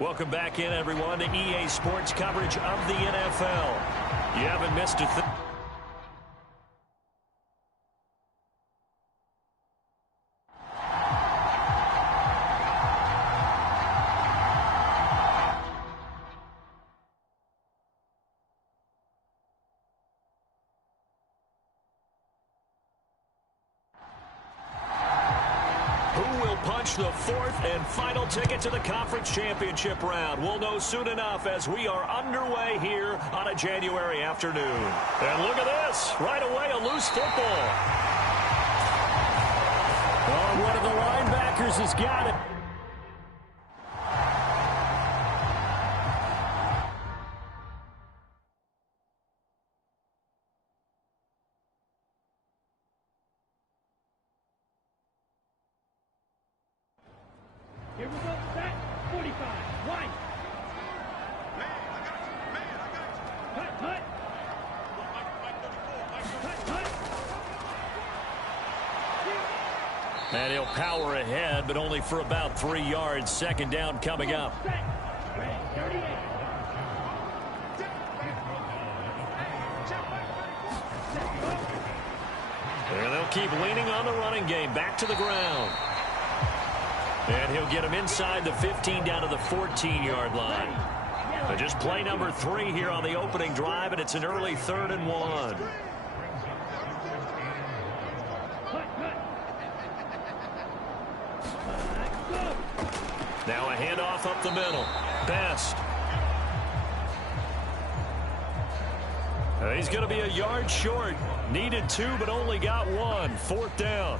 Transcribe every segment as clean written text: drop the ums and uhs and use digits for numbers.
Welcome back in, everyone, to EA Sports coverage of the NFL. You haven't missed a thing. The fourth and final ticket to the conference championship round. We'll know soon enough as we are underway here on a January afternoon. And look at this. Right away, a loose football. Oh, one of the linebackers has got it. Here we go, set, 45, one. Cut, cut. And he'll power ahead, but only for about 3 yards. Second down coming up. And they'll keep leaning on the running game. Back to the ground. And he'll get him inside the 15 down to the 14-yard line. So just play number 3 here on the opening drive, and it's an early 3rd and 1. Now a handoff up the middle. Best. He's going to be a yard short. Needed 2, but only got 1. 4th down.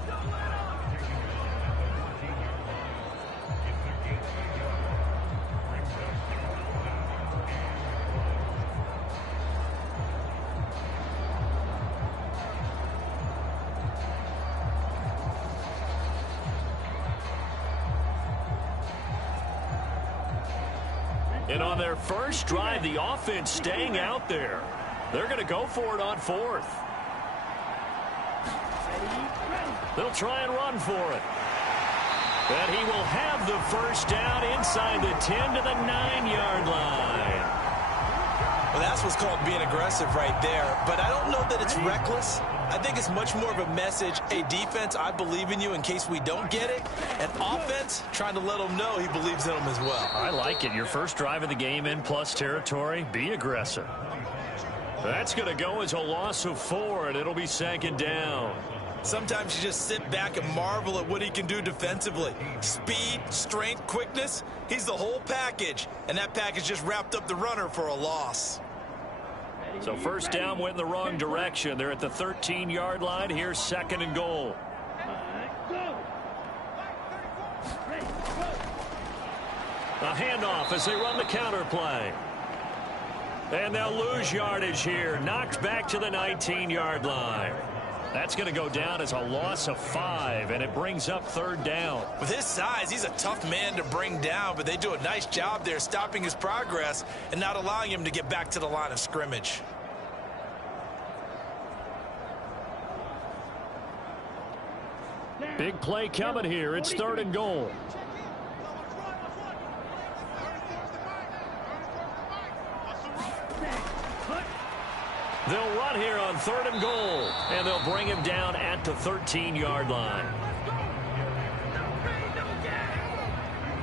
And on their first drive, the offense staying out there. They're going to go for it on 4th. They'll try and run for it. And he will have the first down inside the 10 to the 9-yard line. Well, that's what's called being aggressive right there. But I don't know that it's reckless. I think it's much more of a message. Hey, defense, I believe in you in case we don't get it. And offense, trying to let them know he believes in them as well. I like it. Your first drive of the game in plus territory. Be aggressive. That's going to go as a loss of 4, and it'll be 2nd down. Sometimes you just sit back and marvel at what he can do defensively. Speed, strength, quickness. He's the whole package. And that package just wrapped up the runner for a loss. So first down went in the wrong direction. They're at the 13-yard line. Here's 2nd and goal. A handoff as they run the counter play. And they'll lose yardage here. Knocked back to the 19-yard line. That's going to go down as a loss of 5, and it brings up 3rd down. With his size, he's a tough man to bring down, but they do a nice job there stopping his progress and not allowing him to get back to the line of scrimmage. Big play coming here. It's 3rd and goal. They'll run here on 3rd and goal, and they'll bring him down at the 13-yard line.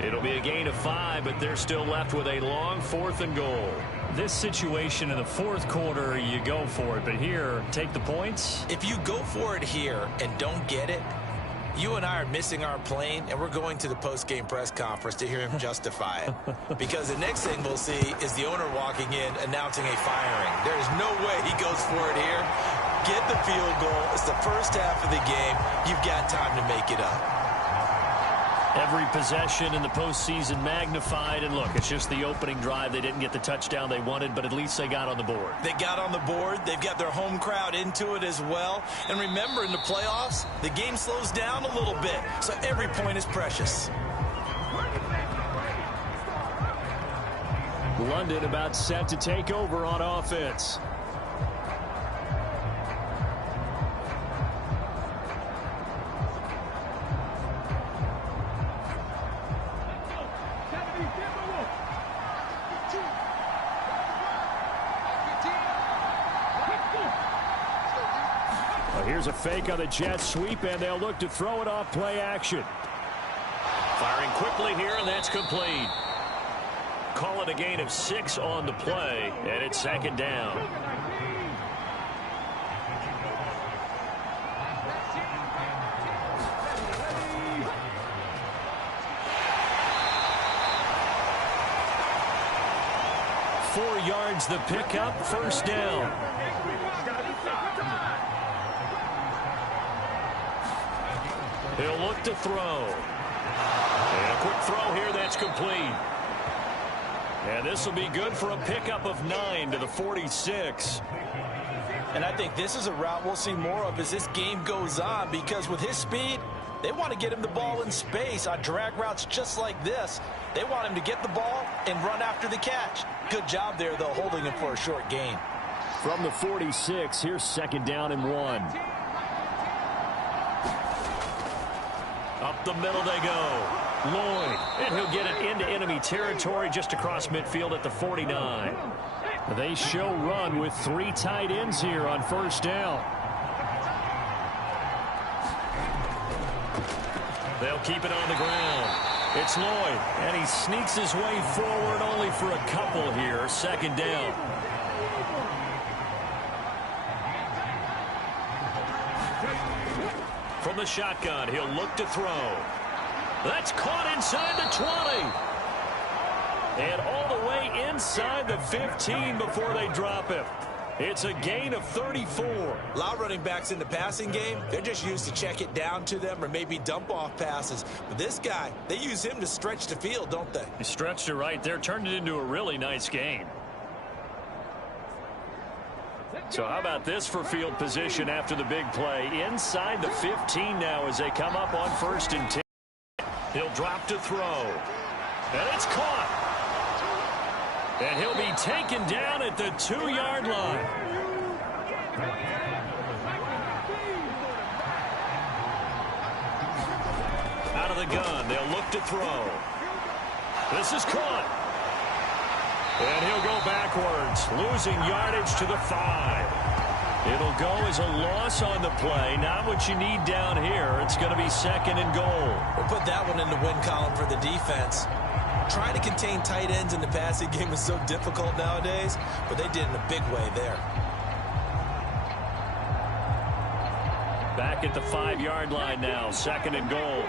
It'll be a gain of 5, but they're still left with a long 4th and goal. This situation in the 4th quarter, you go for it, but here, take the points. If you go for it here and don't get it, you and I are missing our plane, and we're going to the post-game press conference to hear him justify it. Because the next thing we'll see is the owner walking in announcing a firing. There's no way he goes for it here. Get the field goal. It's the first half of the game. You've got time to make it up. Every possession in the postseason magnified, and look, it's just the opening drive. They didn't get the touchdown they wanted, but at least they got on the board. They got on the board. They've got their home crowd into it as well. And remember, in the playoffs, the game slows down a little bit, so every point is precious. London about set to take over on offense. Here's a fake on the jet sweep, and they'll look to throw it off play action. Firing quickly here, and that's complete. Call it a gain of 6 on the play, and it's second down. Four yards the pickup, first down. He'll look to throw. And a quick throw here, that's complete. And this will be good for a pickup of 9 to the 46. And I think this is a route we'll see more of as this game goes on, because with his speed, they want to get him the ball in space on drag routes just like this. They want him to get the ball and run after the catch. Good job there, though, holding him for a short gain. From the 46, here's second down and 1. Up the middle they go. Lloyd, and he'll get it into enemy territory just across midfield at the 49. They show run with 3 tight ends here on first down. They'll keep it on the ground. It's Lloyd, and he sneaks his way forward only for a couple here. Second down. From the shotgun, he'll look to throw. That's caught inside the 20. And all the way inside the 15 before they drop him. It's a gain of 34. A lot of running backs in the passing game, they're just used to check it down to them or maybe dump off passes. But this guy, they use him to stretch the field, don't they? He stretched it right there, turned it into a really nice gain. So how about this for field position after the big play? Inside the 15 now as they come up on first and 10. He'll drop to throw. And it's caught. And he'll be taken down at the 2-yard line. Out of the gun, they'll look to throw. This is caught. And he'll go backwards, losing yardage to the 5. It'll go as a loss on the play. Not what you need down here. It's going to be second and goal. We'll put that one in the win column for the defense. Trying to contain tight ends in the passing game is so difficult nowadays, but they did in a big way there. Back at the 5-yard line now, second and goal.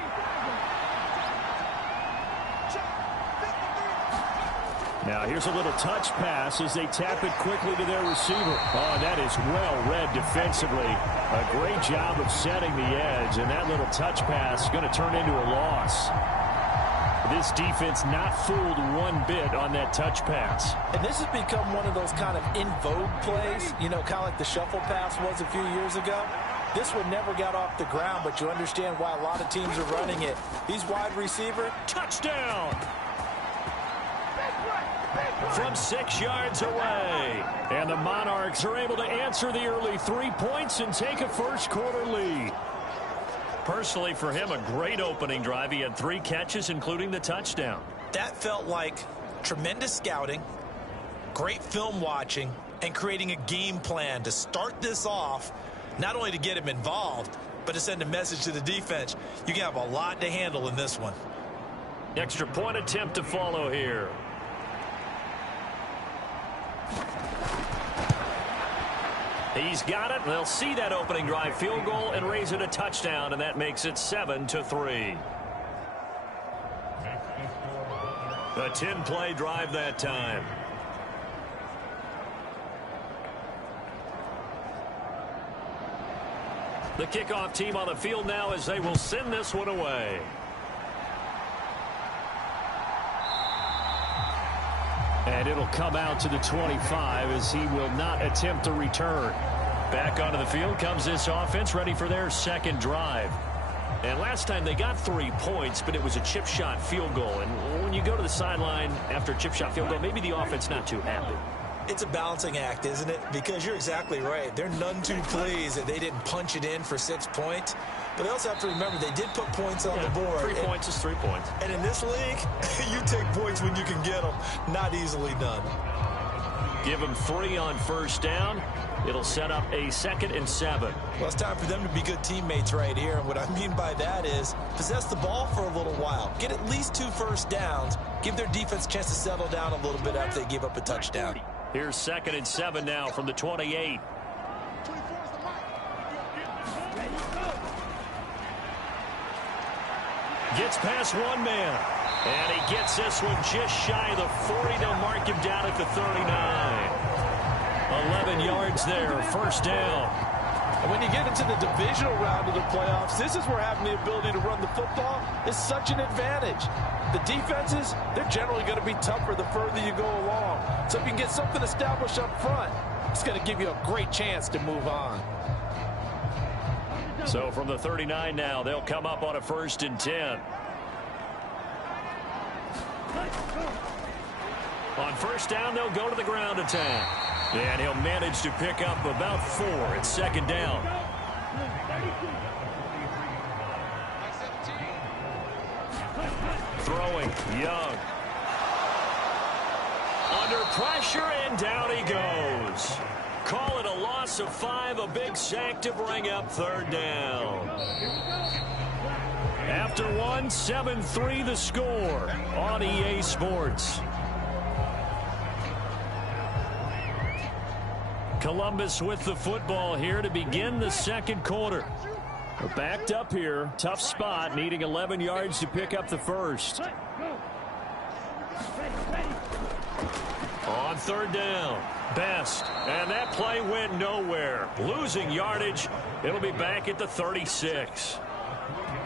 Now here's a little touch pass as they tap it quickly to their receiver. Oh, that is well read defensively. A great job of setting the edge, and that little touch pass is going to turn into a loss. This defense not fooled one bit on that touch pass. And this has become one of those kind of in vogue plays, you know, kind of like the shuffle pass was a few years ago. This one never got off the ground, but you understand why a lot of teams are running it. These wide receiver, touchdown! From 6 yards away. And the Monarchs are able to answer the early 3 points and take a first-quarter lead. Personally, for him, a great opening drive. He had 3 catches, including the touchdown. That felt like tremendous scouting, great film watching, and creating a game plan to start this off, not only to get him involved, but to send a message to the defense. You can have a lot to handle in this one. Extra point attempt to follow here. He's got it. They'll see that opening drive field goal and raise it a touchdown, and that makes it 7-3. A 10-play drive that time. The kickoff team on the field now as they will send this one away. And it'll come out to the 25 as he will not attempt to return. Back onto the field comes this offense, ready for their second drive. And last time they got 3 points, but it was a chip shot field goal. And when you go to the sideline after a chip shot field goal, maybe the offense not too happy. It's a balancing act, isn't it? Because you're exactly right. They're none too pleased that they didn't punch it in for 6 points. But they also have to remember they did put points on the board. 3 points is 3 points. And in this league, you take points when you can get them. Not easily done. Give them 3 on first down. It'll set up a 2nd and 7. Well, it's time for them to be good teammates right here. And what I mean by that is possess the ball for a little while. Get at least 2 first downs. Give their defense a chance to settle down a little bit after they give up a touchdown. Here's 2nd and 7 now from the 28. Gets past one man. And he gets this one just shy of the 40. They'll mark him down at the 39. 11 yards there, 1st down. And when you get into the divisional round of the playoffs, this is where having the ability to run the football is such an advantage. The defenses, they're generally going to be tougher the further you go along. So if you can get something established up front, it's going to give you a great chance to move on. So from the 39 now, they'll come up on a 1st and 10. On 1st down, they'll go to the ground attack. And he'll manage to pick up about 4 at 2nd down. Throwing, Young. Under pressure, and down he goes. Call it a loss of 5, a big sack to bring up 3rd down. After 1, 7-3 the score on EA Sports. Columbus with the football here to begin the 2nd quarter. We're backed up here. Tough spot, needing 11 yards to pick up the 1st. On 3rd down, Best. And that play went nowhere. Losing yardage. It'll be back at the 36.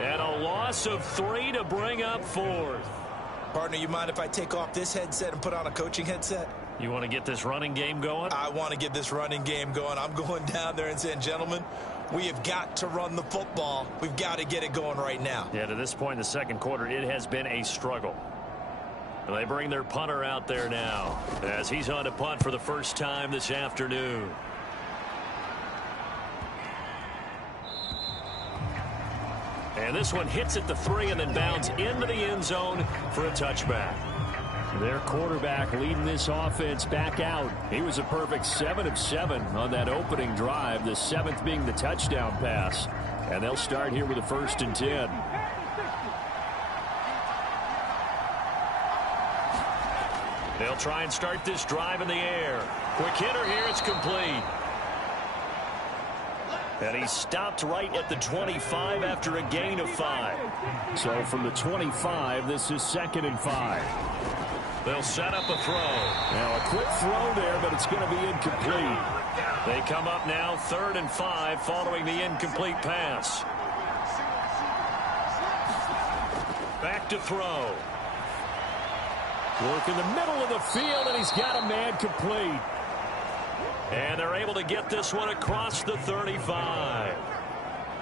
And a loss of 3 to bring up 4th. Partner, you mind if I take off this headset and put on a coaching headset? You want to get this running game going? I want to get this running game going. I'm going down there and saying, gentlemen, we have got to run the football. We've got to get it going right now. Yeah, to this point in the 2nd quarter, it has been a struggle. And they bring their punter out there now as he's on to punt for the first time this afternoon. And this one hits at the 3 and then bounds into the end zone for a touchback. Their quarterback leading this offense back out. He was a perfect 7 of 7 on that opening drive, the 7th being the touchdown pass. And they'll start here with a 1st and 10. They'll try and start this drive in the air. Quick hitter here, it's complete. And he stopped right at the 25 after a gain of 5. So from the 25, this is 2nd and 5. They'll set up a throw. Now a quick throw there, but it's going to be incomplete. They come up now 3rd and 5 following the incomplete pass. Back to throw. Work in the middle of the field, and he's got a man complete. And they're able to get this one across the 35.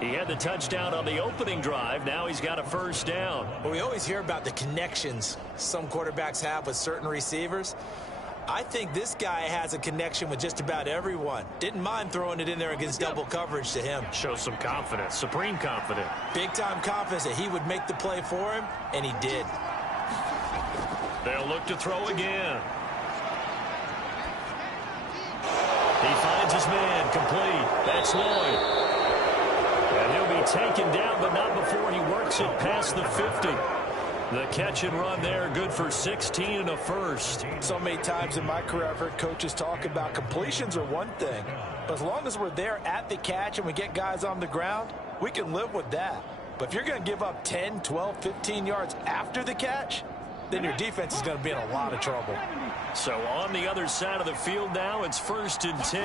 He had the touchdown on the opening drive. Now he's got a 1st down. Well, we always hear about the connections some quarterbacks have with certain receivers. I think this guy has a connection with just about everyone. Didn't mind throwing it in there against double coverage to him. Shows some confidence, supreme confidence. Big-time confidence that he would make the play for him, and he did. They'll look to throw again. He finds his man complete. That's Lloyd. And he'll be taken down, but not before he works it past the 50. The catch and run there, good for 16 and a 1st. So many times in my career, I've heard coaches talk about completions are one thing. But as long as we're there at the catch and we get guys on the ground, we can live with that. But if you're going to give up 10, 12, 15 yards after the catch, then your defense is going to be in a lot of trouble. So on the other side of the field now, it's 1st and 10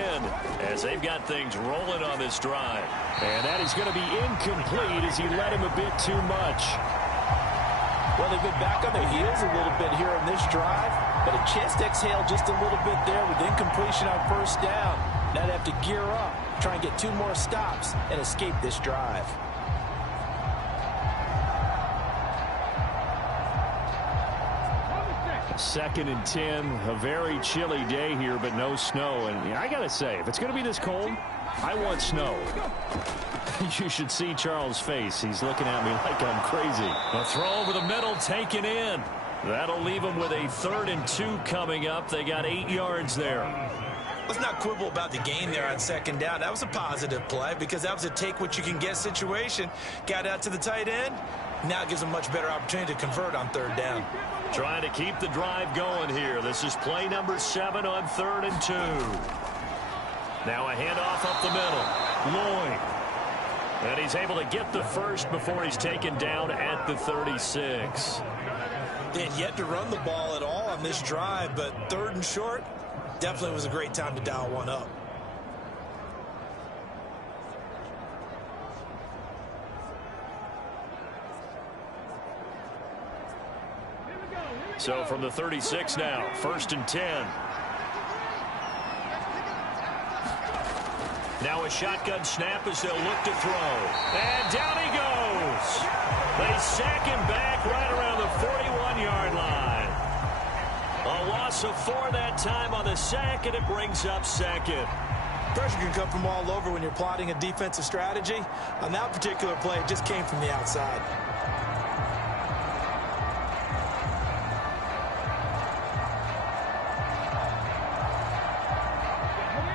as they've got things rolling on this drive. And that is going to be incomplete as he led him a bit too much. Well, they've been back on their heels a little bit here on this drive, but a chance to exhale just a little bit there with incompletion on 1st down. Now they have to gear up, try and get 2 more stops and escape this drive. 2nd and 10, a very chilly day here, but no snow. And I got to say, if it's going to be this cold, I want snow. You should see Charles' face. He's looking at me like I'm crazy. A throw over the middle, taken in. That'll leave them with a 3rd and 2 coming up. They got 8 yards there. Let's not quibble about the gain there on second down. That was a positive play because that was a take-what-you-can-get situation. Got out to the tight end. Now it gives them a much better opportunity to convert on third down. Trying to keep the drive going here. This is play number 7 on 3rd and 2. Now a handoff up the middle. Lloyd. And he's able to get the first before he's taken down at the 36. They had yet to run the ball at all on this drive, but 3rd and short, definitely was a great time to dial one up. So from the 36 now, 1st and 10. Now a shotgun snap as they'll look to throw. And down he goes. They sack him back right around the 41-yard line. A loss of 4 that time on the sack, and it brings up 2nd. Pressure can come from all over when you're plotting a defensive strategy. On that particular play, it just came from the outside.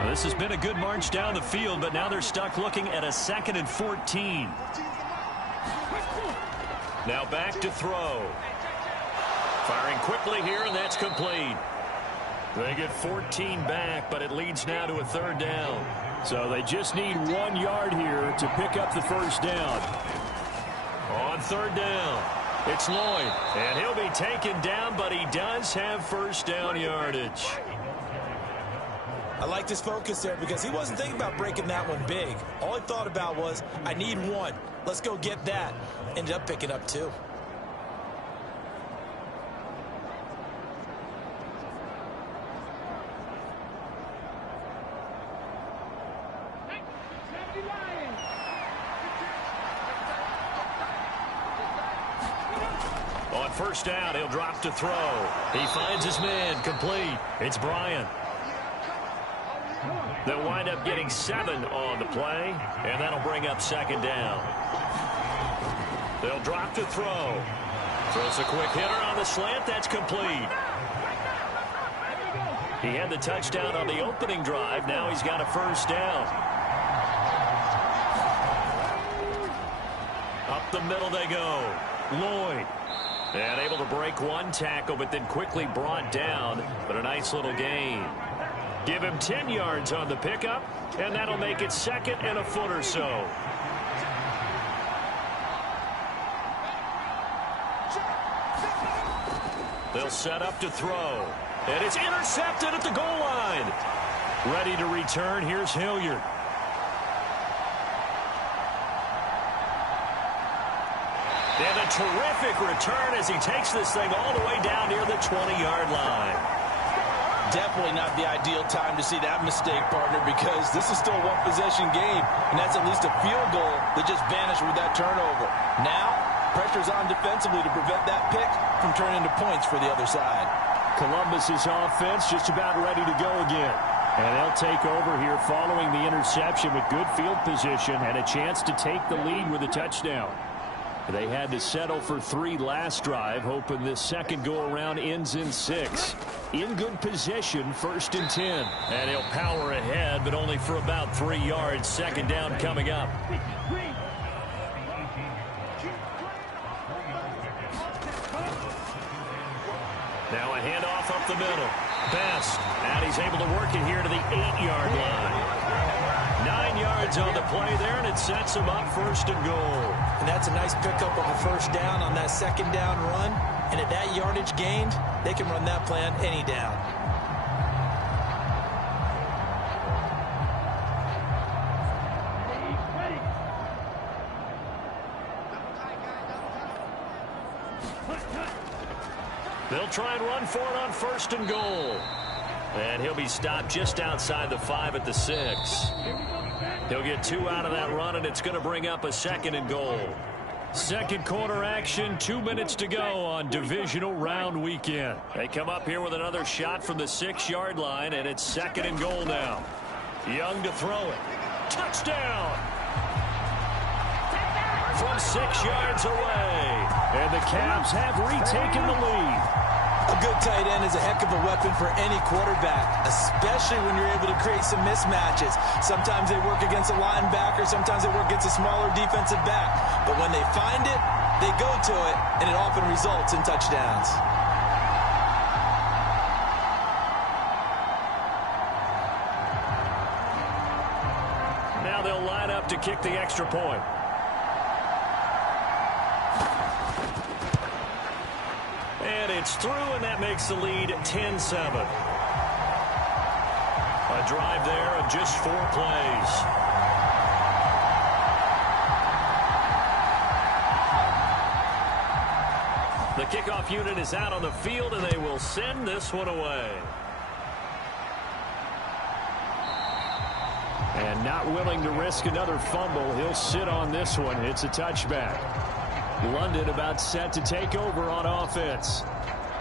Well, this has been a good march down the field, but now they're stuck looking at a 2nd and 14. Now back to throw. Firing quickly here, and that's complete. They get 14 back, but it leads now to a 3rd down. So they just need 1 yard here to pick up the first down. On 3rd down, it's Lloyd, and he'll be taken down, but he does have first down yardage. I liked his focus there because he wasn't thinking about breaking that one big. All he thought about was, I need 1. Let's go get that. Ended up picking up 2. On 1st down, he'll drop to throw. He finds his man, complete. It's Bryant. They'll wind up getting 7 on the play, and that'll bring up 2nd down. They'll drop to throw. Throws a quick hitter on the slant. That's complete. He had the touchdown on the opening drive. Now he's got a first down. Up the middle they go. Lloyd. And able to break 1 tackle, but then quickly brought down. But a nice little gain. Give him 10 yards on the pickup, and that'll make it 2nd and a foot or so. They'll set up to throw. And it's intercepted at the goal line. Ready to return. Here's Hilliard. And a terrific return as he takes this thing all the way down near the 20-yard line. Definitely not the ideal time to see that mistake, partner, because this is still a one-possession game, and that's at least a field goal that just vanished with that turnover. Now, pressure's on defensively to prevent that pick from turning into points for the other side. Columbus's offense just about ready to go again. And they'll take over here following the interception with good field position and a chance to take the lead with a touchdown. They had to settle for 3 last drive, hoping this second go-around ends in 6. In good position, 1st and 10. And he'll power ahead, but only for about 3 yards. 2nd down coming up. Now a handoff up the middle. Best. And he's able to work it here to the 8-yard line. 9 yards on the play there, and it sets him up 1st and goal. And that's a nice pickup on the 1st down on that 2nd down run. And at that yardage gained, they can run that play on any down. They'll try and run for it on 1st and goal. And he'll be stopped just outside the 5 at the 6. He'll get 2 out of that run, and it's going to bring up a 2nd and goal. Second quarter action, 2 minutes to go on divisional round weekend. They come up here with another shot from the 6-yard line, and it's 2nd and goal now. Young to throw it. Touchdown! From 6 yards away. And the Cavs have retaken the lead. A good tight end is a heck of a weapon for any quarterback, especially when you're able to create some mismatches. Sometimes they work against a linebacker, sometimes they work against a smaller defensive back. But when they find it, they go to it, and it often results in touchdowns. Now they'll line up to kick the extra point. And it's through, and that makes the lead 10-7. A drive there of just 4 plays. The kickoff unit is out on the field, and they will send this one away. And not willing to risk another fumble, he'll sit on this one. It's a touchback. London about set to take over on offense.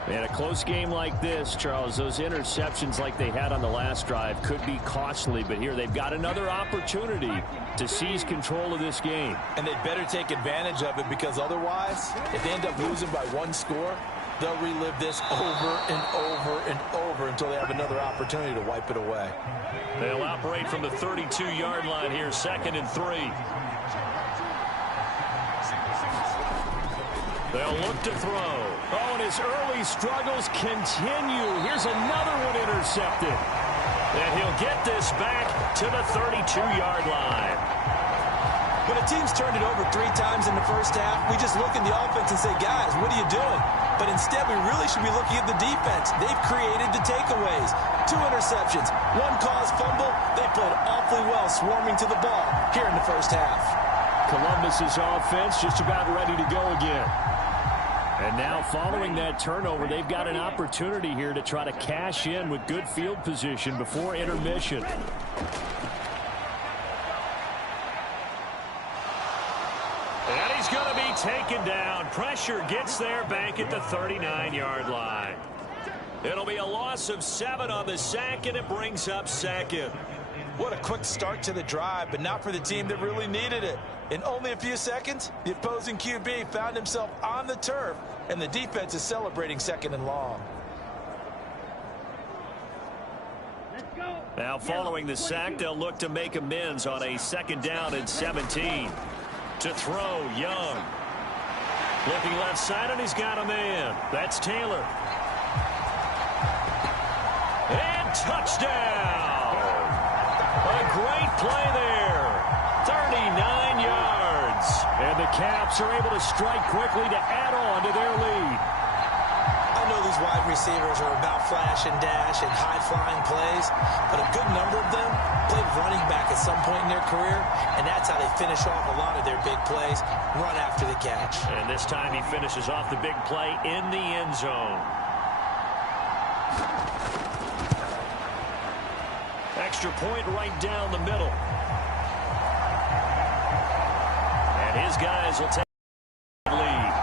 In a close game like this, Charles, those interceptions like they had on the last drive could be costly, but here they've got another opportunity to seize control of this game. And they'd better take advantage of it, because otherwise, if they end up losing by 1 score, they'll relive this over and over and over until they have another opportunity to wipe it away. They'll operate from the 32-yard line here, 2nd and 3. They'll look to throw. Oh, and his early struggles continue. Here's another one intercepted. And he'll get this back to the 32-yard line. When a team's turned it over 3 times in the first half, we just look at the offense and say, guys, what are you doing? But instead, we really should be looking at the defense. They've created the takeaways. 2 interceptions, 1 caused fumble. They played awfully well swarming to the ball here in the first half. Columbus's offense just about ready to go again. And now following that turnover, they've got an opportunity here to try to cash in with good field position before intermission. And he's going to be taken down. Pressure gets there back at the 39-yard line. It'll be a loss of 7 on the sack, and it brings up 2nd. What a quick start to the drive, but not for the team that really needed it. In only a few seconds, the opposing QB found himself on the turf, and the defense is celebrating 2nd and long. Now following the sack, they'll look to make amends on a 2nd down and 17. To throw, Young. Looking left side, and he's got a man. That's Taylor. And touchdown! A great play there. 39 yards. And the Caps are able to strike quickly to add on to their lead. I know these wide receivers are about flash and dash and high-flying plays, but a good number of them played running back at some point in their career, and that's how they finish off a lot of their big plays, run after the catch. And this time he finishes off the big play in the end zone. Extra point right down the middle. And his guys will take the lead.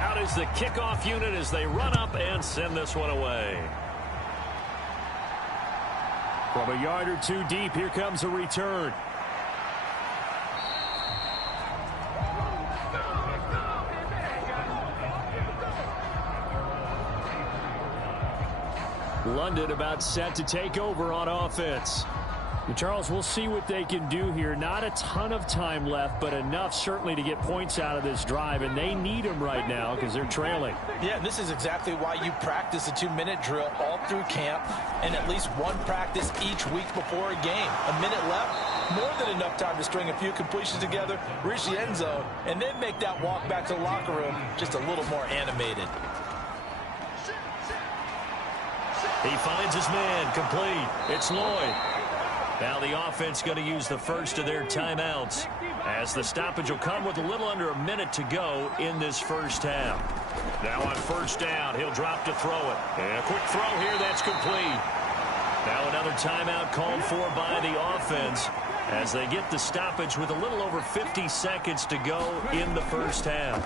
Out is the kickoff unit as they run up and send this one away. From a yard or 2 deep, here comes a return. London about set to take over on offense. And Charles, we'll see what they can do here. Not a ton of time left, but enough certainly to get points out of this drive, and they need them right now because they're trailing. Yeah, this is exactly why you practice a 2-minute drill all through camp and at least 1 practice each week before a game. A minute left, more than enough time to string a few completions together, reach the end zone, and then make that walk back to the locker room just a little more animated. He finds his man, complete. It's Lloyd. Now the offense going to use the first of their timeouts as the stoppage will come with a little under a minute to go in this first half. Now on 1st down, he'll drop to throw it. And a quick throw here, that's complete. Now another timeout called for by the offense as they get the stoppage with a little over 50 seconds to go in the first half.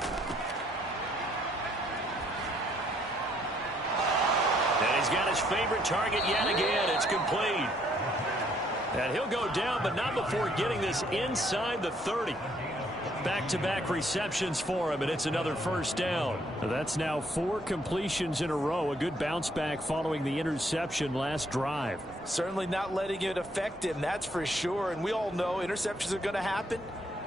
And he's got his favorite target yet again. It's complete. And he'll go down, but not before getting this inside the 30. Back-to-back receptions for him, and it's another first down. That's now 4 completions in a row. A good bounce back following the interception last drive. Certainly not letting it affect him, that's for sure. And we all know interceptions are going to happen.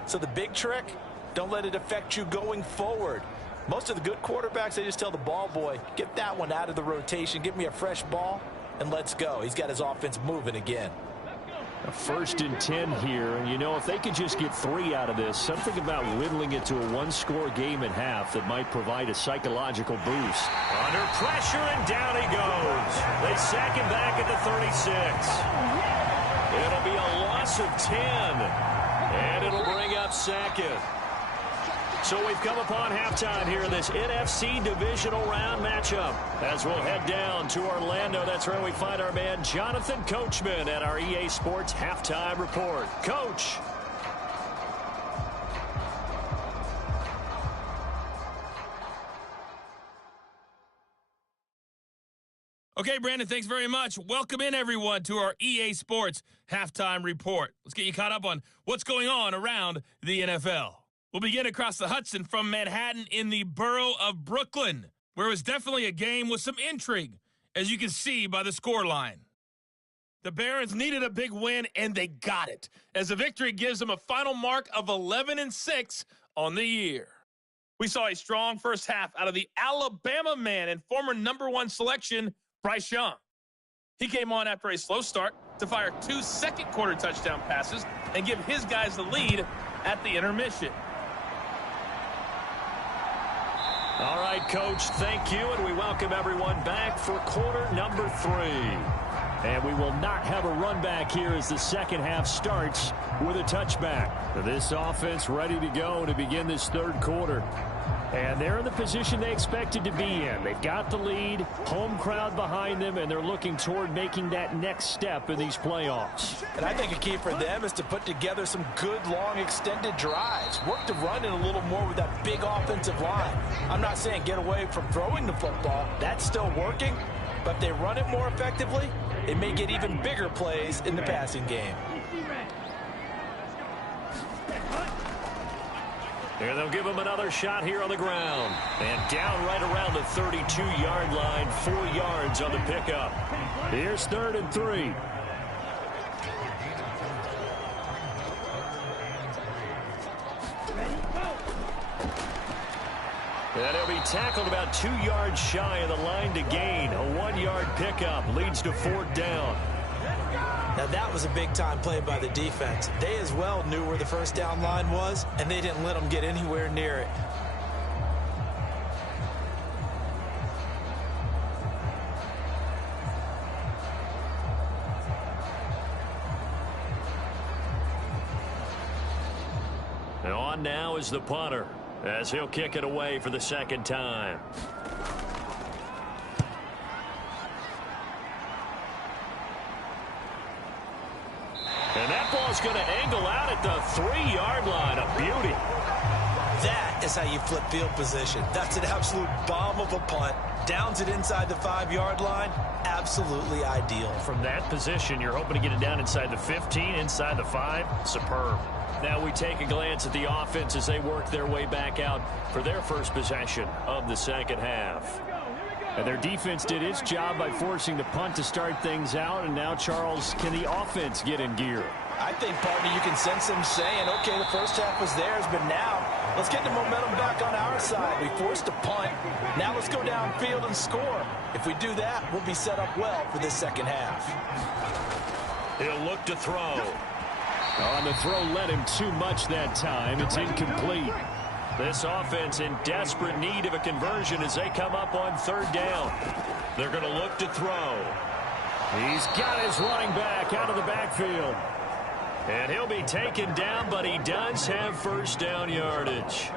So the big trick, don't let it affect you going forward. Most of the good quarterbacks, they just tell the ball boy, get that one out of the rotation, give me a fresh ball, and let's go. He's got his offense moving again. A 1st and 10 here, and you know, if they could just get 3 out of this, something about whittling it to a 1-score game at half that might provide a psychological boost. Under pressure, and down he goes. They sack him back at the 36. It'll be a loss of 10, and it'll bring up 2nd. So we've come upon halftime here in this NFC divisional round matchup. As we'll head down to Orlando, that's where we find our man Jonathan Coachman at our EA Sports Halftime Report. Coach. Okay, Brandon, thanks very much. Welcome in, everyone, to our EA Sports Halftime Report. Let's get you caught up on what's going on around the NFL. We'll begin across the Hudson from Manhattan in the borough of Brooklyn, where it was definitely a game with some intrigue, as you can see by the scoreline. The Barons needed a big win, and they got it, as the victory gives them a final mark of 11-6 on the year. We saw a strong first half out of the Alabama man and former #1 selection, Bryce Young. He came on after a slow start to fire 2 second-quarter touchdown passes and give his guys the lead at the intermission. All right, Coach, thank you, and we welcome everyone back for quarter number 3. And we will not have a run back here as the second half starts with a touchback. This offense ready to go to begin this 3rd quarter. And they're in the position they expected to be in. They've got the lead, home crowd behind them, and they're looking toward making that next step in these playoffs. And I think a key for them is to put together some good, long, extended drives. Work to run it a little more with that big offensive line. I'm not saying get away from throwing the football. That's still working. But if they run it more effectively, they may get even bigger plays in the passing game. And they'll give him another shot here on the ground. And down right around the 32-yard line, 4 yards on the pickup. Here's 3rd and 3. And he'll be tackled about 2 yards shy of the line to gain. A 1-yard pickup leads to 4th down. Now, that was a big-time play by the defense. They as well knew where the first down line was, and they didn't let them get anywhere near it. And on now is the punter, as he'll kick it away for the 2nd time. And that ball's going to angle out at the 3-yard line. A beauty. That is how you flip field position. That's an absolute bomb of a punt. Downs it inside the 5-yard line. Absolutely ideal. From that position, you're hoping to get it down inside the 15, inside the 5. Superb. Now we take a glance at the offense as they work their way back out for their first possession of the second half. And their defense did its job by forcing the punt to start things out. And now, Charles, can the offense get in gear? I think, partner, you can sense them saying, okay, the first half was theirs, but now let's get the momentum back on our side. We forced a punt. Now let's go downfield and score. If we do that, we'll be set up well for this second half. He'll look to throw. On the throw led him too much that time. It's incomplete. This offense in desperate need of a conversion as they come up on 3rd down. They're going to look to throw. He's got his running back out of the backfield. And he'll be taken down, but he does have first down yardage.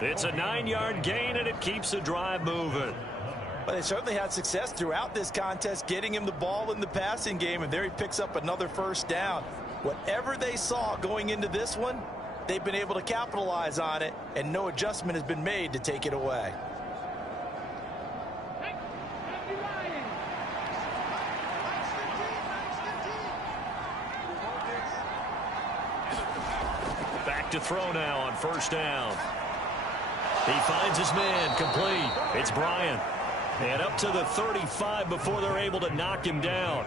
It's a 9-yard gain, and it keeps the drive moving. But they certainly had success throughout this contest, getting him the ball in the passing game, and there he picks up another first down. Whatever they saw going into this one, they've been able to capitalize on it, and no adjustment has been made to take it away. back to throw now on first down. He finds his man, complete. It's Bryant. And up to the 35 before they're able to knock him down.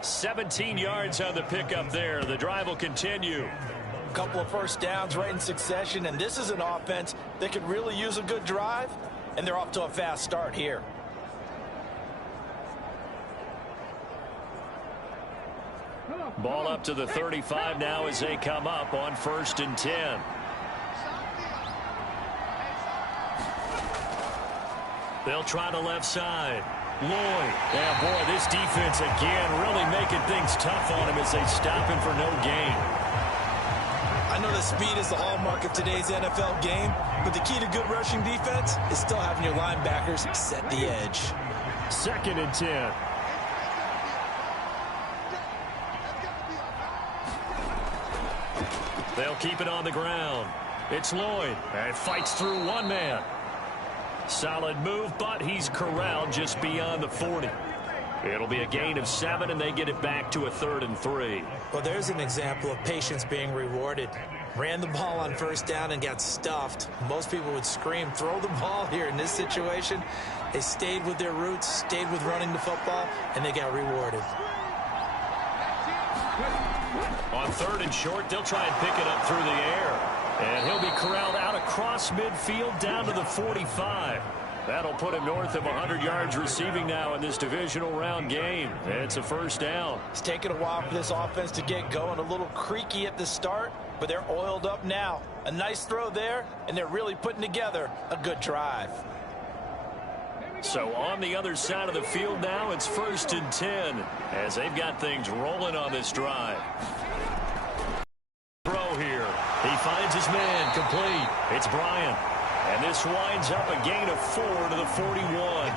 17 yards on the pickup there. The drive will continue. A couple of first downs right in succession, and this is an offense that could really use a good drive, and they're off to a fast start here. Ball up to the 35 now as they come up on 1st and 10. They'll try the left side. Lloyd. Yeah, boy, this defense again really making things tough on him as they stop him for no gain. I know that speed is the hallmark of today's NFL game, but the key to good rushing defense is still having your linebackers set the edge. 2nd and 10. They'll keep it on the ground. It's Lloyd. And fights through one man. Solid move, but he's corralled just beyond the 40. It'll be a gain of 7, and they get it back to a 3rd and 3. Well, there's an example of patience being rewarded. Ran the ball on first down and got stuffed. Most people would scream, throw the ball here. In this situation, they stayed with their roots, stayed with running the football, and they got rewarded. On 3rd and short, they'll try and pick it up through the air. And he'll be corralled out across midfield down to the 45. That'll put him north of 100 yards receiving now in this divisional round game. It's a first down. It's taken a while for this offense to get going. A little creaky at the start, but they're oiled up now. A nice throw there, and they're really putting together a good drive. So on the other side of the field now, it's 1st and 10 as they've got things rolling on this drive. Throw here. He finds his man, complete. It's Bryant. And this winds up a gain of 4 to the 41.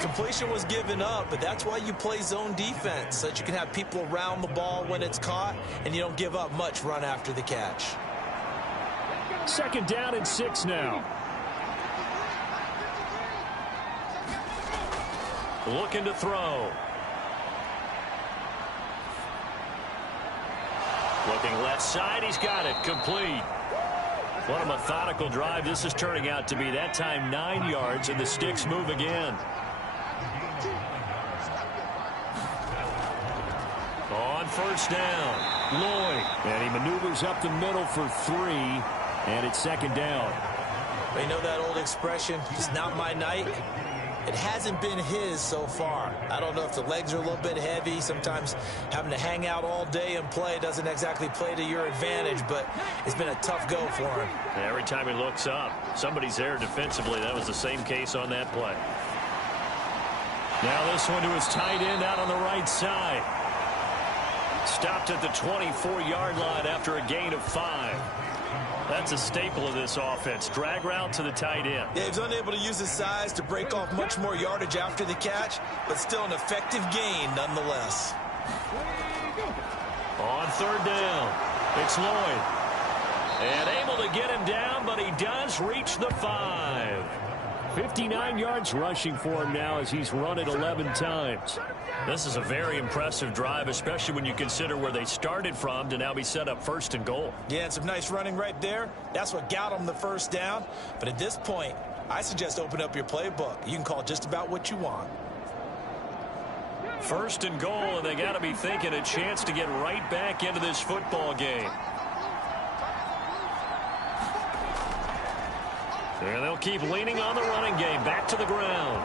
Completion was given up, but that's why you play zone defense, so that you can have people around the ball when it's caught, and you don't give up much run after the catch. 2nd down and 6 now. Looking to throw. Looking left side, he's got it, complete. What a methodical drive this is turning out to be. That time 9 yards, and the sticks move again. On first down, Lloyd. And he maneuvers up the middle for 3, and it's 2nd down. You know that old expression, it's not my night? It hasn't been his so far. I don't know if the legs are a little bit heavy. Sometimes having to hang out all day and play doesn't exactly play to your advantage, but it's been a tough go for him. Every time he looks up, somebody's there defensively. That was the same case on that play. Now this one to his tight end out on the right side. Stopped at the 24-yard line after a gain of 5. That's a staple of this offense. Drag route to the tight end. Yeah, he's unable to use his size to break off much more yardage after the catch, but still an effective gain nonetheless. On 3rd down, it's Lloyd. And able to get him down, but he does reach the 5. 59 yards rushing for him now as he's run it 11 times. This is a very impressive drive, especially when you consider where they started from to now be set up 1st and goal. Yeah, and some nice running right there. That's what got him the first down. But at this point, I suggest open up your playbook. You can call just about what you want. 1st and goal, and they got to be thinking a chance to get right back into this football game. And they'll keep leaning on the running game. Back to the ground.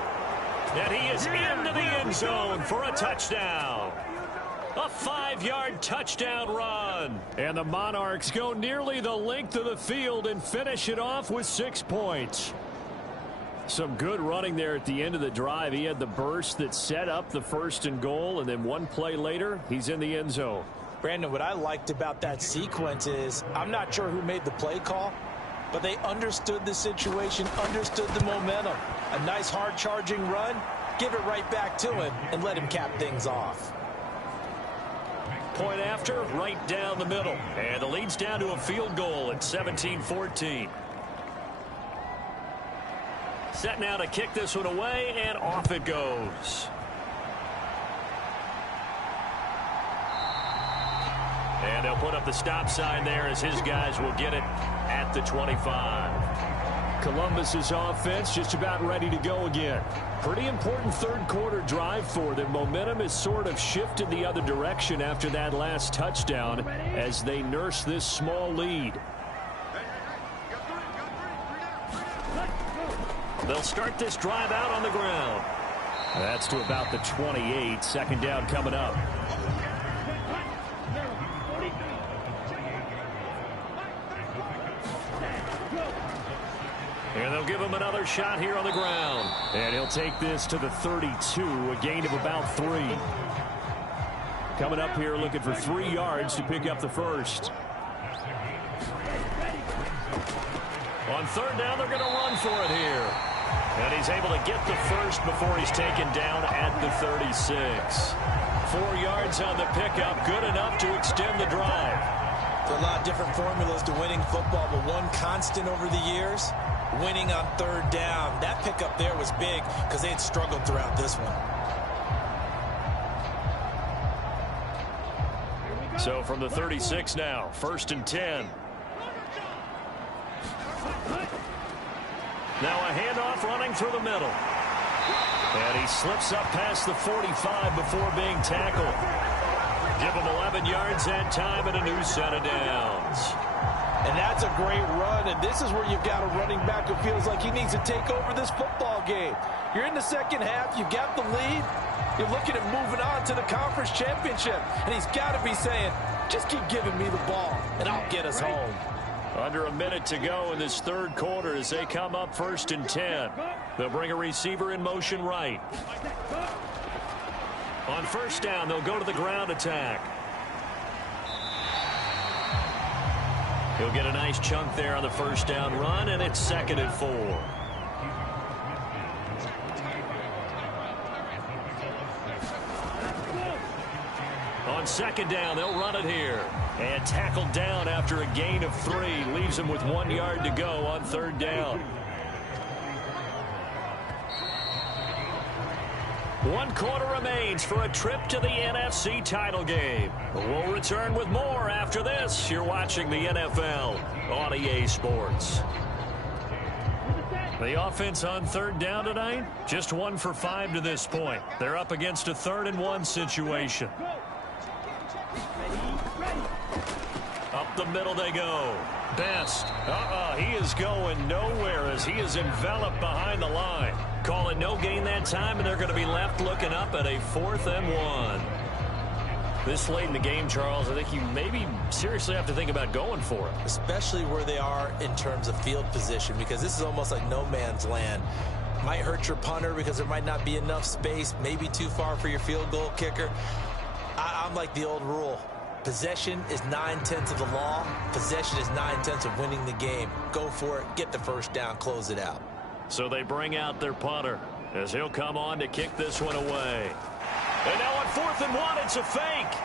And he is into the end zone for a touchdown. A 5-yard touchdown run. And the Monarchs go nearly the length of the field and finish it off with 6 points. Some good running there at the end of the drive. He had the burst that set up the 1st and goal, and then one play later, he's in the end zone. Brandon, what I liked about that sequence is I'm not sure who made the play call, but they understood the situation, understood the momentum. A nice hard-charging run, give it right back to him, and let him cap things off. Point after, right down the middle. And the lead's down to a field goal at 17-14. Set now to kick this one away, and off it goes. And they'll put up the stop sign there as his guys will get it at the 25. Columbus's offense just about ready to go again. Pretty important third quarter drive for them. Momentum has sort of shifted the other direction after that last touchdown as they nurse this small lead. They'll start this drive out on the ground. That's to about the 28. Second down coming up. And they'll give him another shot here on the ground. And he'll take this to the 32, a gain of about 3. Coming up here looking for 3 yards to pick up the first. On third down, they're going to run for it here. And he's able to get the first before he's taken down at the 36. 4 yards on the pickup, good enough to extend the drive. There are a lot of different formulas to winning football, but one constant over the years, winning on third down. That pickup there was big because they had struggled throughout this one. So from the 36 now, 1st and 10. Now a handoff running through the middle. And he slips up past the 45 before being tackled. Give him 11 yards that time and a new set of downs. And that's a great run, and this is where you've got a running back who feels like he needs to take over this football game. You're in the second half, you've got the lead, you're looking at moving on to the conference championship, and he's got to be saying, just keep giving me the ball, and I'll get us home. Under a minute to go in this third quarter as they come up 1st and 10. They'll bring a receiver in motion right. On first down, they'll go to the ground attack. He'll get a nice chunk there on the first down run, and it's 2nd and 4. On second down, they'll run it here. And tackled down after a gain of 3. Leaves him with 1 yard to go on third down. 1 quarter remains for a trip to the NFC title game. We'll return with more after this. You're watching the NFL on EA Sports. The offense on third down tonight, just 1 for 5 to this point. They're up against a 3rd and 1 situation. Up the middle they go. Best. He is going nowhere as he is enveloped behind the line. Calling no gain that time, and they're going to be left looking up at a 4th and 1. This late in the game, Charles, I think you maybe seriously have to think about going for it. Especially where they are in terms of field position, because this is almost like no man's land. Might hurt your punter because there might not be enough space, maybe too far for your field goal kicker. I'm like the old rule. Possession is 9/10 of the law. Possession is 9/10 of winning the game. Go for it. Get the first down. Close it out. So they bring out their punter as he'll come on to kick this one away. And now on 4th and 1, it's a fake.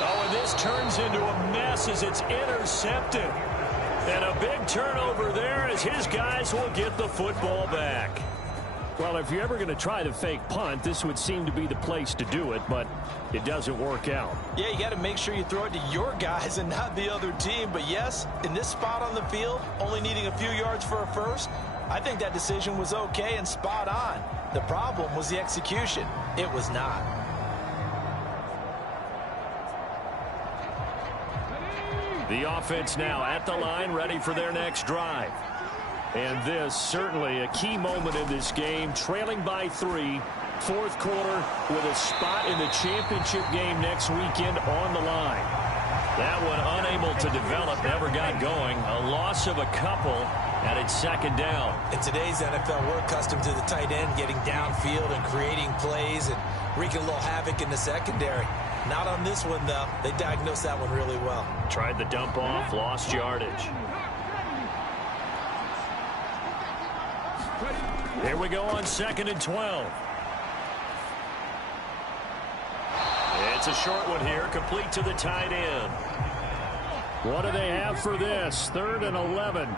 Oh, and this turns into a mess as it's intercepted. And a big turnover there as his guys will get the football back. Well, if you're ever going to try the fake punt, this would seem to be the place to do it, but it doesn't work out. Yeah, you got to make sure you throw it to your guys and not the other team. But yes, in this spot on the field, only needing a few yards for a first, I think that decision was okay and spot on. The problem was the execution. It was not. The offense now at the line, ready for their next drive. And this certainly a key moment in this game, trailing by 3, 4th quarter with a spot in the championship game next weekend on the line. That one unable to develop, never got going. A loss of a couple, and it's 2nd down. In today's NFL, we're accustomed to the tight end getting downfield and creating plays and wreaking a little havoc in the secondary. Not on this one, though. They diagnosed that one really well. Tried the dump off, lost yardage. Here we go on 2nd and 12. It's a short one here, complete to the tight end. What do they have for this? 3rd and 11.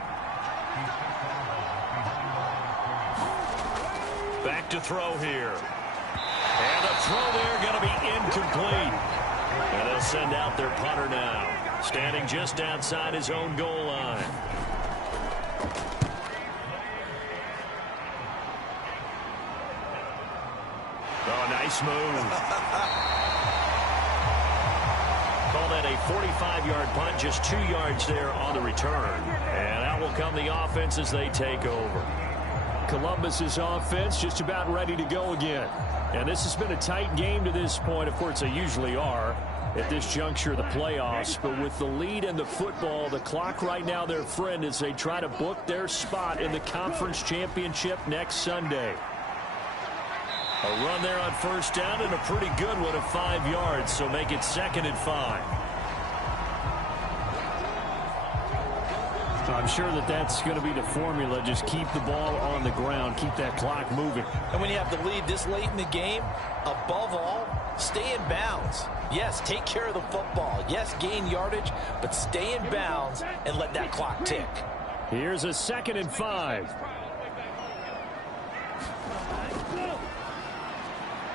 Back to throw here. And the throw there going to be incomplete. And they'll send out their punter now, standing just outside his own goal line. Oh, nice move. Call that a 45-yard punt, just 2 yards there on the return. And out will come the offense as they take over. Columbus's offense just about ready to go again. And this has been a tight game to this point. Of course, they usually are at this juncture of the playoffs. But with the lead and the football, the clock right now their friend as they try to book their spot in the conference championship next Sunday. A run there on first down and a pretty good one of 5 yards, so make it 2nd and 5. I'm sure that that's going to be the formula. Just keep the ball on the ground, keep that clock moving. And when you have the lead this late in the game, above all, stay in bounds. Yes, take care of the football. Yes, gain yardage, but stay in bounds and let that clock tick. Here's a 2nd and 5.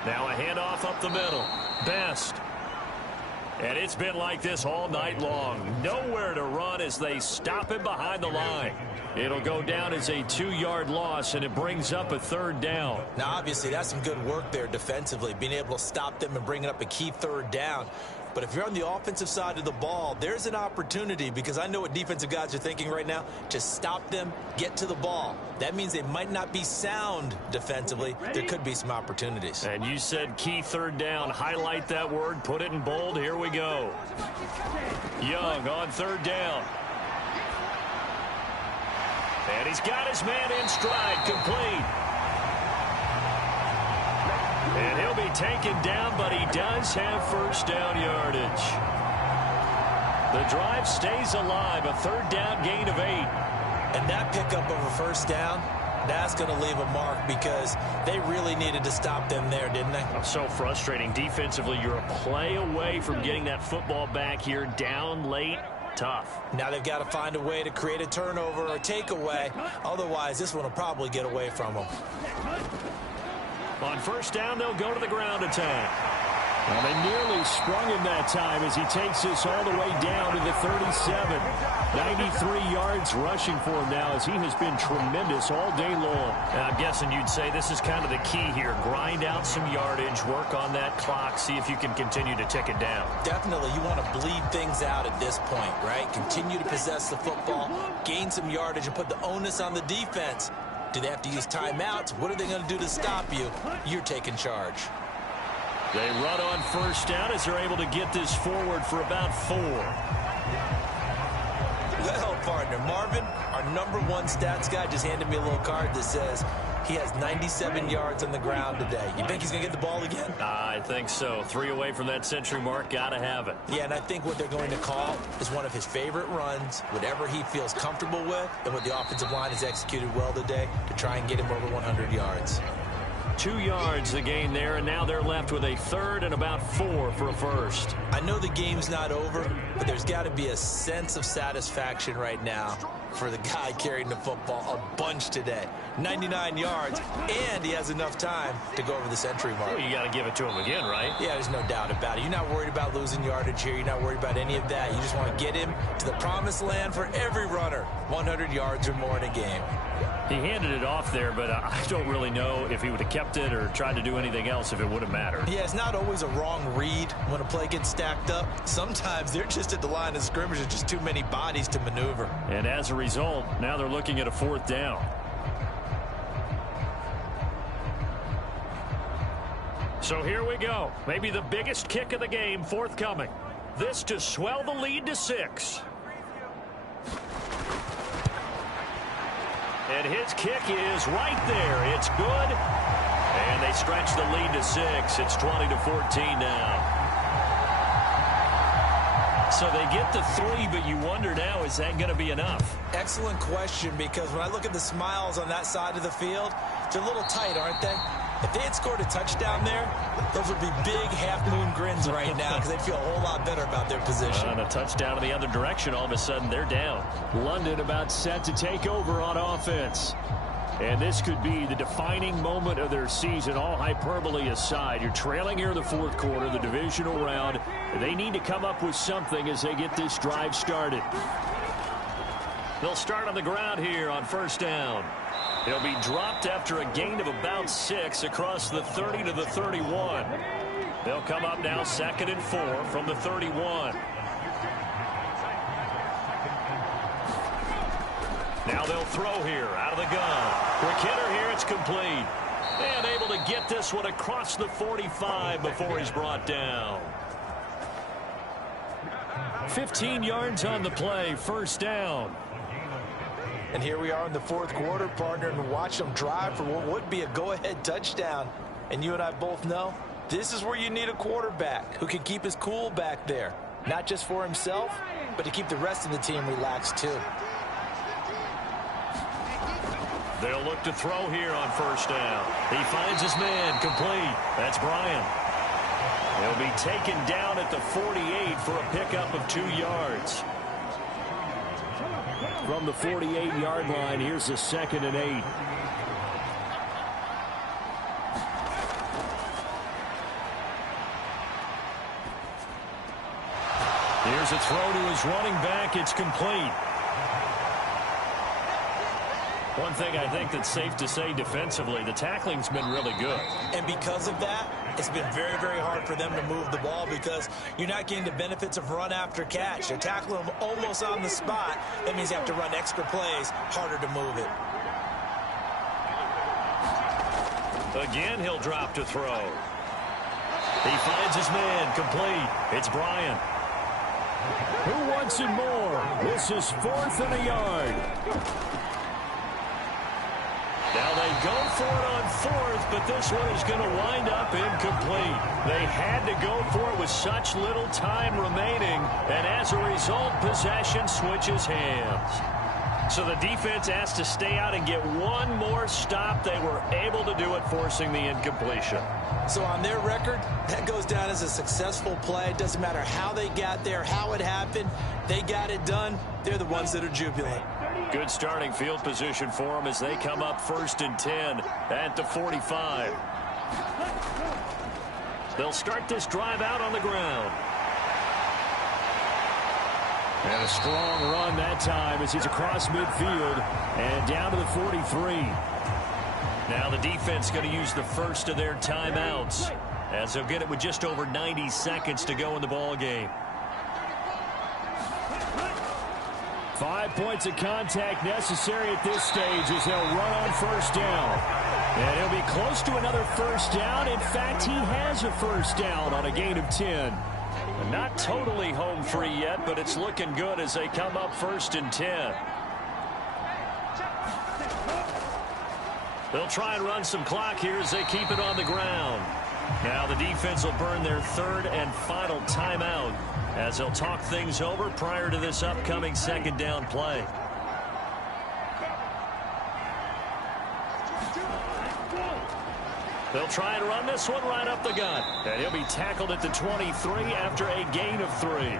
Now a handoff up the middle. Best. And it's been like this all night long. Nowhere to run as they stop him behind the line. It'll go down as a 2-yard loss, and it brings up a 3rd down. Now, obviously, that's some good work there defensively, being able to stop them and bringing up a key 3rd down. But if you're on the offensive side of the ball, there's an opportunity, because I know what defensive guys are thinking right now. Just stop them, get to the ball. That means they might not be sound defensively. There could be some opportunities. And you said key 3rd down. Highlight that word. Put it in bold. Here we go. Young on 3rd down. And he's got his man in stride, complete. And he'll be taken down, but he does have first down yardage. The drive stays alive, a 3rd down gain of 8. And that pickup of a first down, that's going to leave a mark, because they really needed to stop them there, didn't they? So frustrating. Defensively, you're a play away from getting that football back here, down late. Tough. Now they've got to find a way to create a turnover or takeaway. Otherwise, this one will probably get away from them. On first down, they'll go to the ground attack. Well, they nearly sprung him that time as he takes this all the way down to the 37. 93 yards rushing for him now, as he has been tremendous all day long. And I'm guessing you'd say this is kind of the key here. Grind out some yardage, work on that clock, see if you can continue to tick it down. Definitely. You want to bleed things out at this point, right? Continue to possess the football, gain some yardage, and put the onus on the defense. Do they have to use timeouts? What are they going to do to stop you? You're taking charge. They run on first down as they're able to get this forward for about 4. Well, partner, Marvin, our #1 stats guy, just handed me a little card that says he has 97 yards on the ground today. You think he's going to get the ball again? I think so. 3 away from that century mark. Got to have it. Yeah, and I think what they're going to call is one of his favorite runs, whatever he feels comfortable with, and what the offensive line has executed well today to try and get him over 100 yards. 2 yards the gain there, and now they're left with a 3rd and about 4 for a first. I know the game's not over, but there's got to be a sense of satisfaction right now for the guy carrying the football a bunch today. 99 yards, and he has enough time to go over the century mark. Well, you got to give it to him again, right? Yeah, there's no doubt about it. You're not worried about losing yardage here. You're not worried about any of that. You just want to get him to the promised land for every runner. 100 yards or more in a game. He handed it off there, but I don't really know if he would have kept it or tried to do anything else if it would have mattered. Yeah, it's not always a wrong read when a play gets stacked up. Sometimes they're just at the line of scrimmage. There's just too many bodies to maneuver. And as a result, now they're looking at a 4th down. So here we go. Maybe the biggest kick of the game forthcoming. This to swell the lead to 6. And his kick is right there. It's good. And they stretch the lead to 6. It's 20-14 now. So they get the 3, but you wonder now, is that going to be enough? Excellent question, because when I look at the smiles on that side of the field, they're a little tight, aren't they? If they had scored a touchdown there, those would be big half-moon grins right now, because they'd feel a whole lot better about their position. And a touchdown in the other direction, all of a sudden they're down. London about set to take over on offense. And this could be the defining moment of their season, all hyperbole aside. You're trailing here in the fourth quarter, the divisional round. They need to come up with something as they get this drive started. They'll start on the ground here on first down. He'll be dropped after a gain of about 6 across the 30 to the 31. They'll come up now 2nd and 4 from the 31. Now they'll throw here out of the gun. For Kidder here, it's complete. And able to get this one across the 45 before he's brought down. 15 yards on the play, first down. And here we are in the fourth quarter, partner, and watch them drive for what would be a go-ahead touchdown. And you and I both know this is where you need a quarterback who can keep his cool back there. Not just for himself, but to keep the rest of the team relaxed too. They'll look to throw here on first down. He finds his man, complete. That's Bryant. He'll be taken down at the 48 for a pickup of 2 yards. From the 48-yard line, here's a 2nd and 8. Here's a throw to his running back. It's complete. One thing I think that's safe to say defensively, the tackling's been really good. And because of that, it's been very, very hard for them to move the ball because you're not getting the benefits of run after catch. They're tackling them almost on the spot. That means you have to run extra plays, harder to move it. Again, he'll drop to throw. He finds his man, complete. It's Bryant. Who wants it more? This is 4th and a yard. Now they go for it on 4th, but this one is going to wind up incomplete. They had to go for it with such little time remaining, and as a result, possession switches hands. So the defense asked to stay out and get one more stop. They were able to do it, forcing the incompletion. So on their record, that goes down as a successful play. It doesn't matter how they got there, how it happened. They got it done. They're the ones that are jubilant. Good starting field position for them as they come up 1st and 10 at the 45. They'll start this drive out on the ground. And a strong run that time as he's across midfield and down to the 43. Now the defense going to use the first of their timeouts as they'll get it with just over 90 seconds to go in the ball game. 5 points of contact necessary at this stage as they'll run on first down. And he'll be close to another first down. In fact, he has a first down on a gain of 10. Not totally home free yet, but it's looking good as they come up 1st and 10. They'll try and run some clock here as they keep it on the ground. Now the defense will burn their 3rd and final timeout as they'll talk things over prior to this upcoming 2nd down play. They'll try and run this one right up the gut. And he'll be tackled at the 23 after a gain of 3.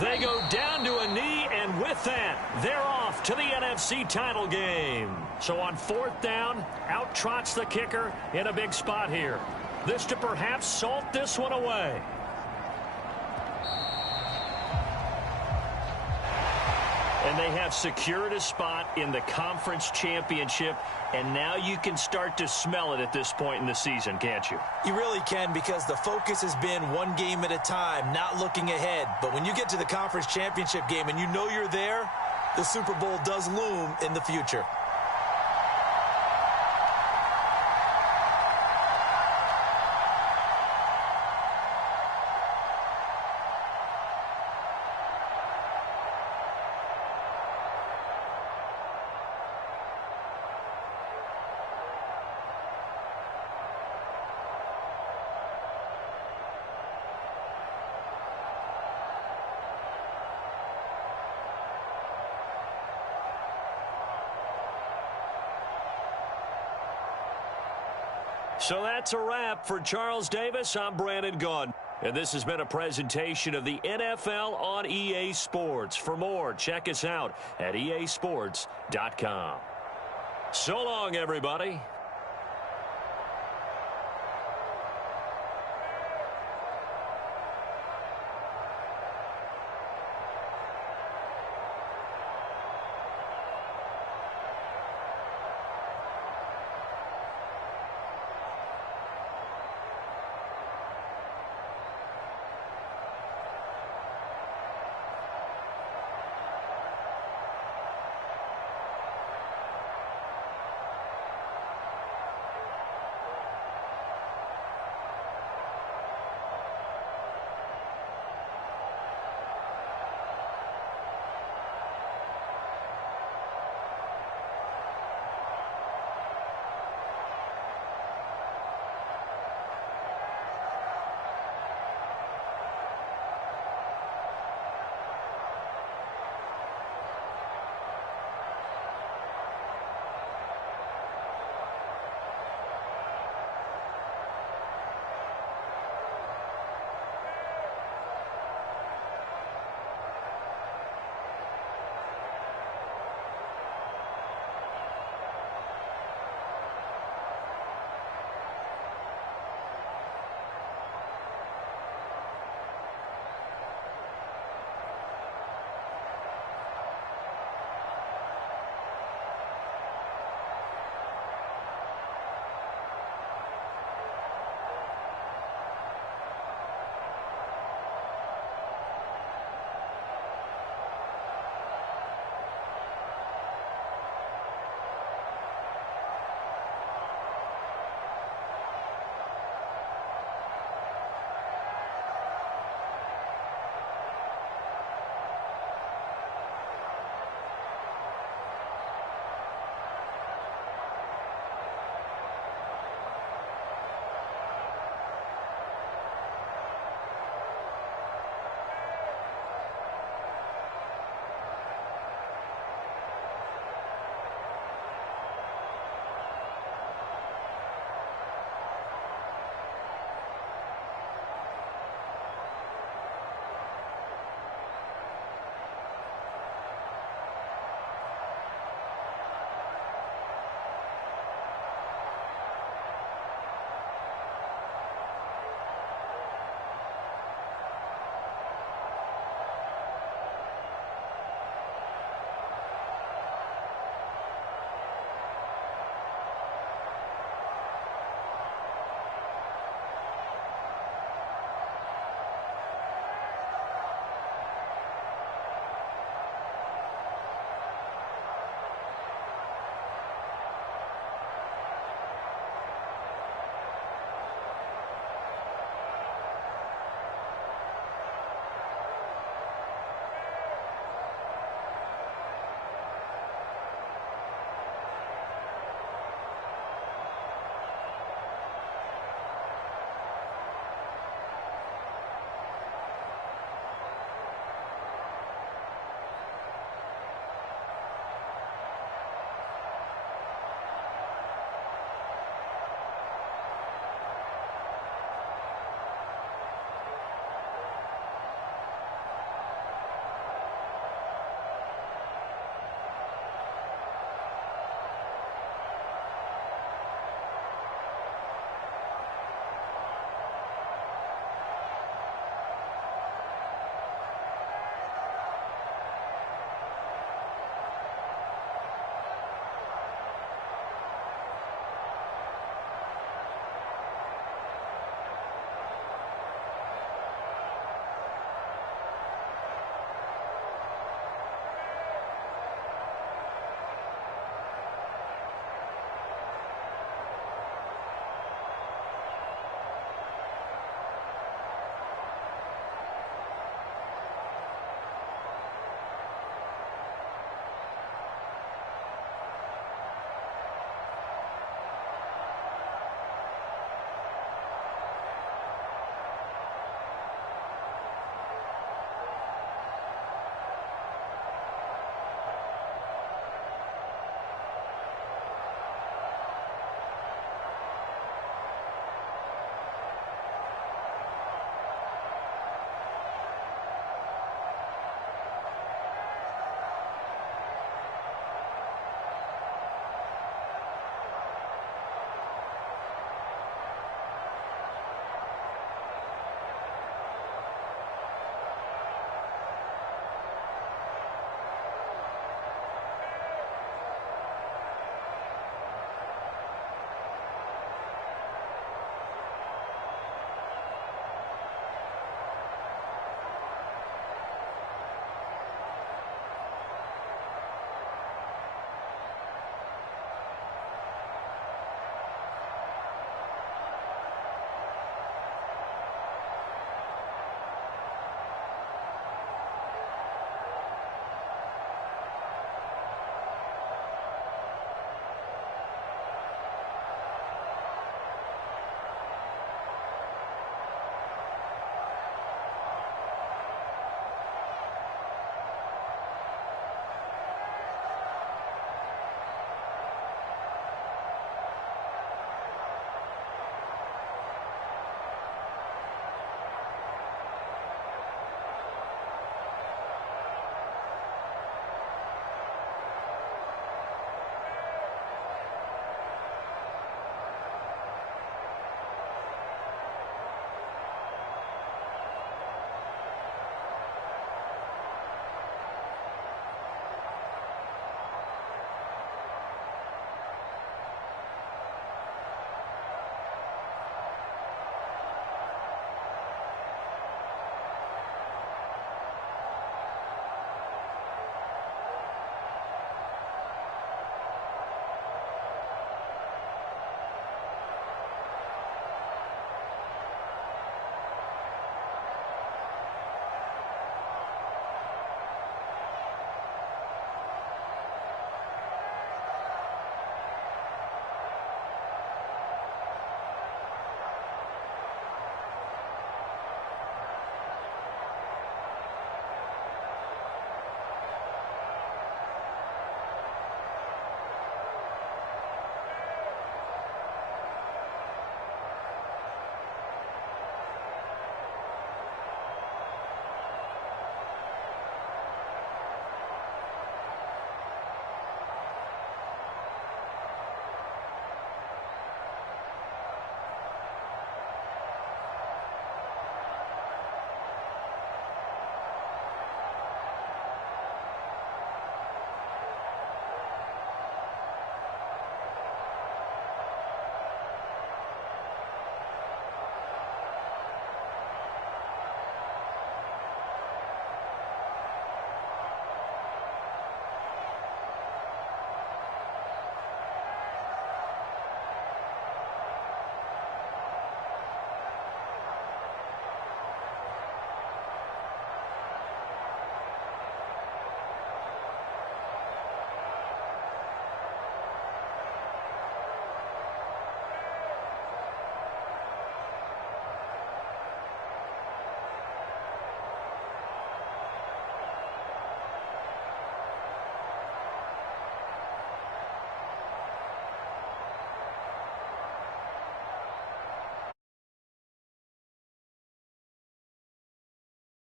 They go down to a knee, and with that, they're off to the NFC title game. So on 4th down, out trots the kicker in a big spot here. This to perhaps salt this one away. And they have secured a spot in the conference championship, and now you can start to smell it at this point in the season, can't you? You really can, because the focus has been one game at a time, not looking ahead. But when you get to the conference championship game and you know you're there, the Super Bowl does loom in the future. So that's a wrap. For Charles Davis, I'm Brandon Gaudin. And this has been a presentation of the NFL on EA Sports. For more, check us out at easports.com. So long, everybody.